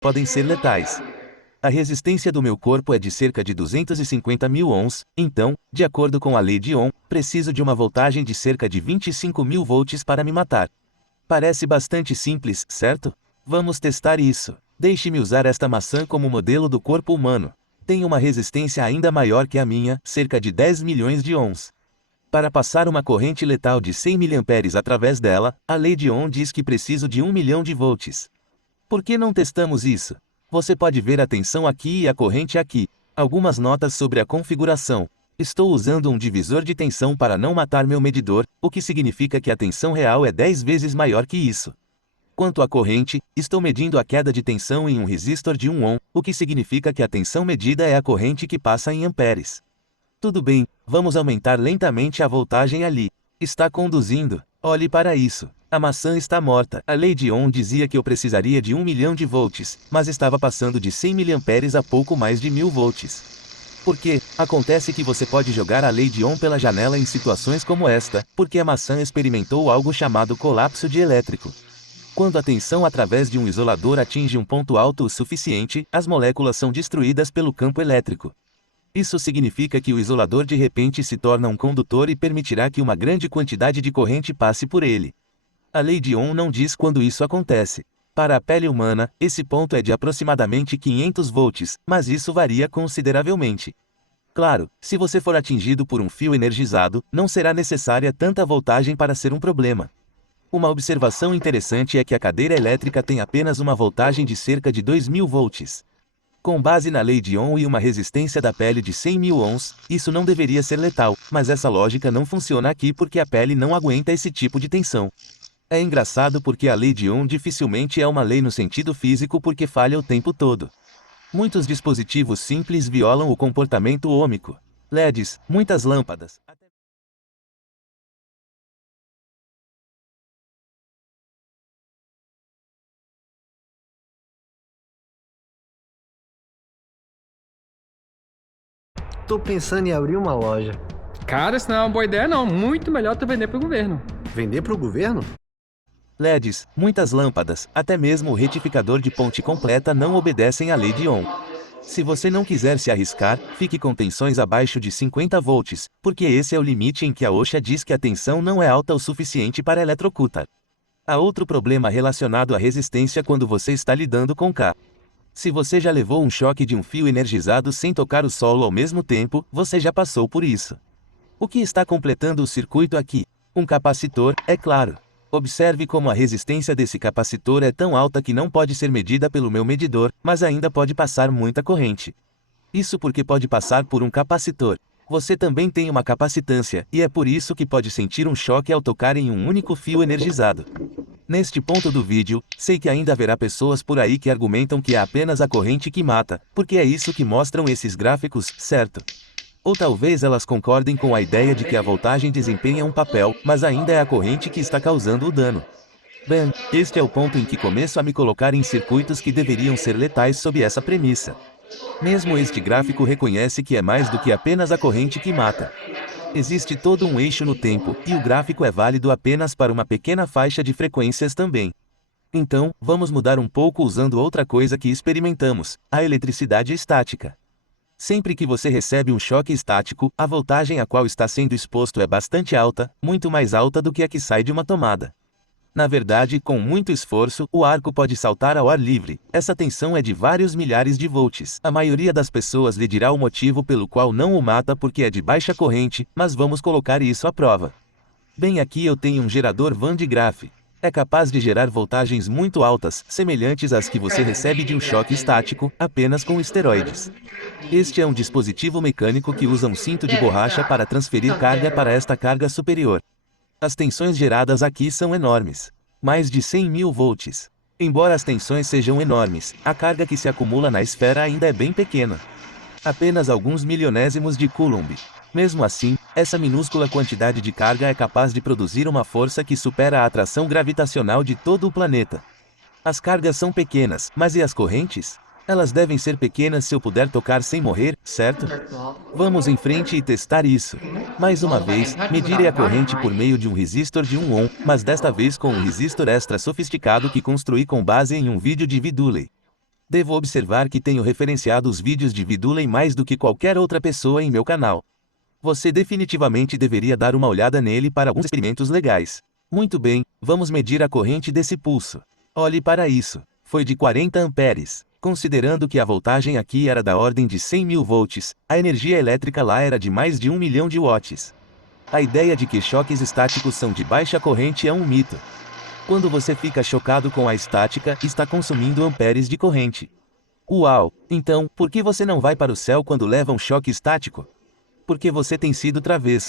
podem ser letais. A resistência do meu corpo é de cerca de 250.000 ohms, então, de acordo com a lei de Ohm, preciso de uma voltagem de cerca de 25.000 volts para me matar. Parece bastante simples, certo? Vamos testar isso. Deixe-me usar esta maçã como modelo do corpo humano. Tem uma resistência ainda maior que a minha, cerca de 10 milhões de ohms. Para passar uma corrente letal de 100 mA através dela, a lei de Ohm diz que preciso de 1 milhão de volts. Por que não testamos isso? Você pode ver a tensão aqui e a corrente aqui. Algumas notas sobre a configuração. Estou usando um divisor de tensão para não matar meu medidor, o que significa que a tensão real é 10 vezes maior que isso. Quanto à corrente, estou medindo a queda de tensão em um resistor de 1 ohm, o que significa que a tensão medida é a corrente que passa em amperes. Tudo bem, vamos aumentar lentamente a voltagem ali. Está conduzindo. Olhe para isso. A maçã está morta. A lei de Ohm dizia que eu precisaria de 1 milhão de volts, mas estava passando de 100 mA a pouco mais de 1000 volts. Por quê? Acontece que você pode jogar a lei de Ohm pela janela em situações como esta, porque a maçã experimentou algo chamado colapso de elétrico. Quando a tensão através de um isolador atinge um ponto alto o suficiente, as moléculas são destruídas pelo campo elétrico. Isso significa que o isolador de repente se torna um condutor e permitirá que uma grande quantidade de corrente passe por ele. A lei de Ohm não diz quando isso acontece. Para a pele humana, esse ponto é de aproximadamente 500 volts, mas isso varia consideravelmente. Claro, se você for atingido por um fio energizado, não será necessária tanta voltagem para ser um problema. Uma observação interessante é que a cadeira elétrica tem apenas uma voltagem de cerca de 2000 volts. Com base na lei de Ohm e uma resistência da pele de 100.000 ohms, isso não deveria ser letal, mas essa lógica não funciona aqui porque a pele não aguenta esse tipo de tensão. É engraçado porque a lei de Ohm dificilmente é uma lei no sentido físico porque falha o tempo todo. Muitos dispositivos simples violam o comportamento ohmico. LEDs, muitas lâmpadas. Tô pensando em abrir uma loja. Cara, isso não é uma boa ideia não. Muito melhor tu vender pro governo. Vender pro governo? LEDs, muitas lâmpadas, até mesmo o retificador de ponte completa não obedecem à lei de Ohm. Se você não quiser se arriscar, fique com tensões abaixo de 50 volts, porque esse é o limite em que a OSHA diz que a tensão não é alta o suficiente para eletrocutar. Há outro problema relacionado à resistência quando você está lidando com K. Se você já levou um choque de um fio energizado sem tocar o solo ao mesmo tempo, você já passou por isso. O que está completando o circuito aqui? Um capacitor, é claro. Observe como a resistência desse capacitor é tão alta que não pode ser medida pelo meu medidor, mas ainda pode passar muita corrente. Isso porque pode passar por um capacitor. Você também tem uma capacitância, e é por isso que pode sentir um choque ao tocar em um único fio energizado. Neste ponto do vídeo, sei que ainda haverá pessoas por aí que argumentam que é apenas a corrente que mata, porque é isso que mostram esses gráficos, certo? Ou talvez elas concordem com a ideia de que a voltagem desempenha um papel, mas ainda é a corrente que está causando o dano. Bem, este é o ponto em que começo a me colocar em circuitos que deveriam ser letais sob essa premissa. Mesmo este gráfico reconhece que é mais do que apenas a corrente que mata. Existe todo um eixo no tempo, e o gráfico é válido apenas para uma pequena faixa de frequências também. Então, vamos mudar um pouco usando outra coisa que experimentamos, a eletricidade estática. Sempre que você recebe um choque estático, a voltagem a qual está sendo exposto é bastante alta, muito mais alta do que a que sai de uma tomada. Na verdade, com muito esforço, o arco pode saltar ao ar livre. Essa tensão é de vários milhares de volts. A maioria das pessoas lhe dirá o motivo pelo qual não o mata porque é de baixa corrente, mas vamos colocar isso à prova. Bem, aqui eu tenho um gerador Van de Graaff. É capaz de gerar voltagens muito altas, semelhantes às que você recebe de um choque estático, apenas com esteroides. Este é um dispositivo mecânico que usa um cinto de borracha para transferir carga para esta carga superior. As tensões geradas aqui são enormes. Mais de 100.000 volts. Embora as tensões sejam enormes, a carga que se acumula na esfera ainda é bem pequena. Apenas alguns milionésimos de Coulomb. Mesmo assim, essa minúscula quantidade de carga é capaz de produzir uma força que supera a atração gravitacional de todo o planeta. As cargas são pequenas, mas e as correntes? Elas devem ser pequenas se eu puder tocar sem morrer, certo? Vamos em frente e testar isso. Mais uma vez, medirei a corrente por meio de um resistor de 1 ohm, mas desta vez com um resistor extra sofisticado que construí com base em um vídeo de Viduley. Devo observar que tenho referenciado os vídeos de Vidulem mais do que qualquer outra pessoa em meu canal. Você definitivamente deveria dar uma olhada nele para alguns experimentos legais. Muito bem, vamos medir a corrente desse pulso. Olhe para isso. Foi de 40 amperes. Considerando que a voltagem aqui era da ordem de 100.000 volts, a energia elétrica lá era de mais de 1 milhão de watts. A ideia de que choques estáticos são de baixa corrente é um mito. Quando você fica chocado com a estática, está consumindo amperes de corrente. Uau! Então, por que você não vai para o céu quando leva um choque estático? Porque você tem sido travesso.